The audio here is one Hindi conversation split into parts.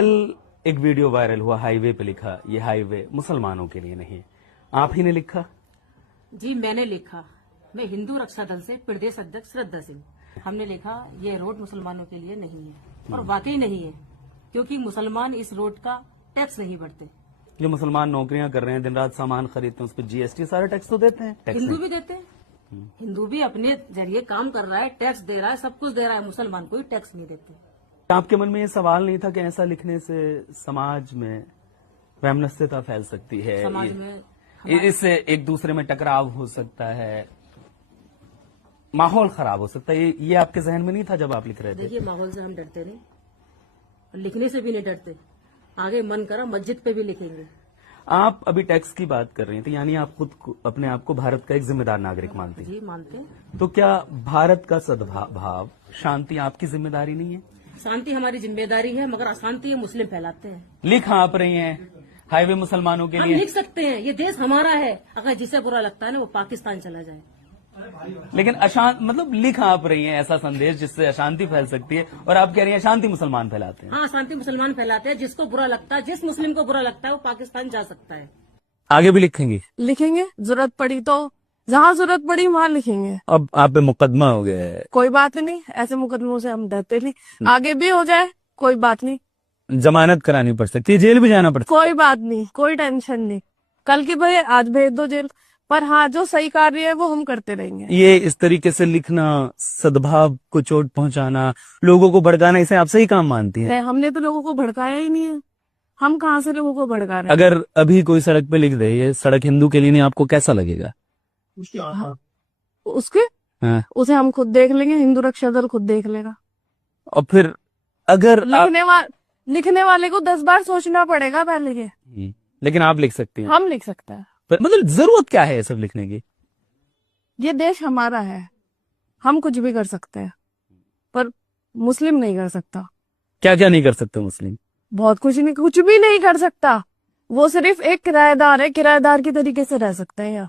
कल एक वीडियो वायरल हुआ, हाईवे पे लिखा ये हाईवे मुसलमानों के लिए नहीं है। आप ही ने लिखा? जी मैंने लिखा। मैं हिंदू रक्षा दल से प्रदेश अध्यक्ष श्रद्धा सिंह। हमने लिखा ये रोड मुसलमानों के लिए नहीं है, और वाकई नहीं है, क्योंकि मुसलमान इस रोड का टैक्स नहीं भरते। जो मुसलमान नौकरियां कर रहे हैं, दिन रात सामान खरीदते हैं, उस पर जीएसटी सारा टैक्स तो देते हैं। टैक्स हिंदू भी देते हैं, हिंदू भी अपने जरिए काम कर रहा है, टैक्स दे रहा है, सब कुछ दे रहा है। मुसलमान कोई टैक्स नहीं देते। आपके मन में ये सवाल नहीं था कि ऐसा लिखने से समाज में वैमनस्यता फैल सकती है, समाज में इससे एक दूसरे में टकराव हो सकता है, माहौल खराब हो सकता है? ये आपके जहन में नहीं था जब आप लिख रहे थे? देखिए, माहौल से हम डरते नहीं, लिखने से भी नहीं डरते। आगे मन करा मस्जिद पे भी लिखेंगे। आप अभी टैक्स की बात कर रही हैं, तो यानी आप खुद अपने आप को भारत का एक जिम्मेदार नागरिक मानती हैं? जी मानते हैं। तो क्या भारत का सद्भाव, शांति आपकी जिम्मेदारी नहीं है? शांति हमारी जिम्मेदारी है, मगर अशांति ये मुस्लिम फैलाते हैं। लिख आप रही हैं हाईवे मुसलमानों के हम लिए। लिख सकते हैं, ये देश हमारा है। अगर जिसे बुरा लगता है ना, वो पाकिस्तान चला जाए। लेकिन अशांत मतलब लिख आप रही हैं ऐसा संदेश जिससे अशांति फैल सकती है, और आप कह रही हैं शांति मुसलमान फैलाते हैं। हाँ, शांति मुसलमान फैलाते हैं। जिसको बुरा लगता है, जिस मुस्लिम को बुरा लगता है, वो पाकिस्तान जा सकता है। आगे भी लिखेंगी? लिखेंगे, जरूरत पड़ी तो जहाँ जरूरत पड़ी वहाँ लिखेंगे। अब आप पे मुकदमा हो गया है। कोई बात नहीं, ऐसे मुकदमों से हम डरते नहीं। आगे भी हो जाए कोई बात नहीं, जमानत करानी पड़ सकती है, जेल भी जाना पड़ सकता कोई बात नहीं, कोई टेंशन नहीं। कल की भाई आज भेज दो जेल, पर हाँ जो सही कार्य है वो हम करते रहेंगे। है। ये इस तरीके से लिखना, सद्भाव को चोट पहुंचाना, लोगों को भड़काना, इसे आप सही काम मानती हैं? हमने तो लोगों को भड़काया ही नहीं है। हम कहाँ से लोगों को भड़का रहे हैं? अगर अभी कोई सड़क पे लिख दे ये सड़क हिंदू के लिए नहीं, आपको कैसा लगेगा? उसके हाँ। उसे हम खुद देख लेंगे, हिंदू रक्षा दल खुद देख लेगा। और फिर अगर लिखने वाले को 10 बार सोचना पड़ेगा पहले के। लेकिन आप लिख सकती हैं। हम लिख सकते हैं। मतलब जरूरत क्या है ये सब लिखने की? ये देश हमारा है, हम कुछ भी कर सकते हैं, पर मुस्लिम नहीं कर सकता। क्या क्या नहीं कर सकते मुस्लिम? बहुत कुछ नहीं, कुछ भी नहीं कर सकता। वो सिर्फ एक किराएदार है, किराएदार की तरीके से रह सकते हैं यहाँ।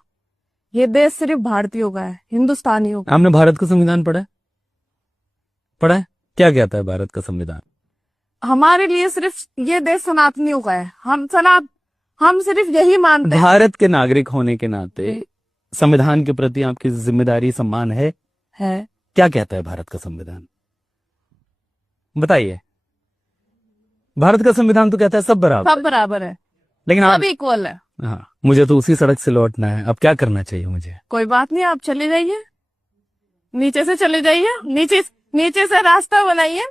ये देश सिर्फ भारतीयों का है, हिंदुस्तानियों का। आपने भारत का संविधान पढ़ा है? पढ़ा है? क्या कहता है भारत का संविधान? हमारे लिए सिर्फ ये देश सनातनियों का है। हम सिर्फ यही मानते हैं। भारत के नागरिक होने के नाते संविधान के प्रति आपकी जिम्मेदारी, सम्मान है? क्या कहता है भारत का संविधान? बताइए। भारत का संविधान तो कहता है सब बराबर है, लेकिन आप सब इक्वल है। हाँ, मुझे तो उसी सड़क से लौटना है। अब क्या करना चाहिए मुझे? कोई बात नहीं, आप चले जाइए, नीचे से चले जाइए, नीचे से रास्ता बनाइए,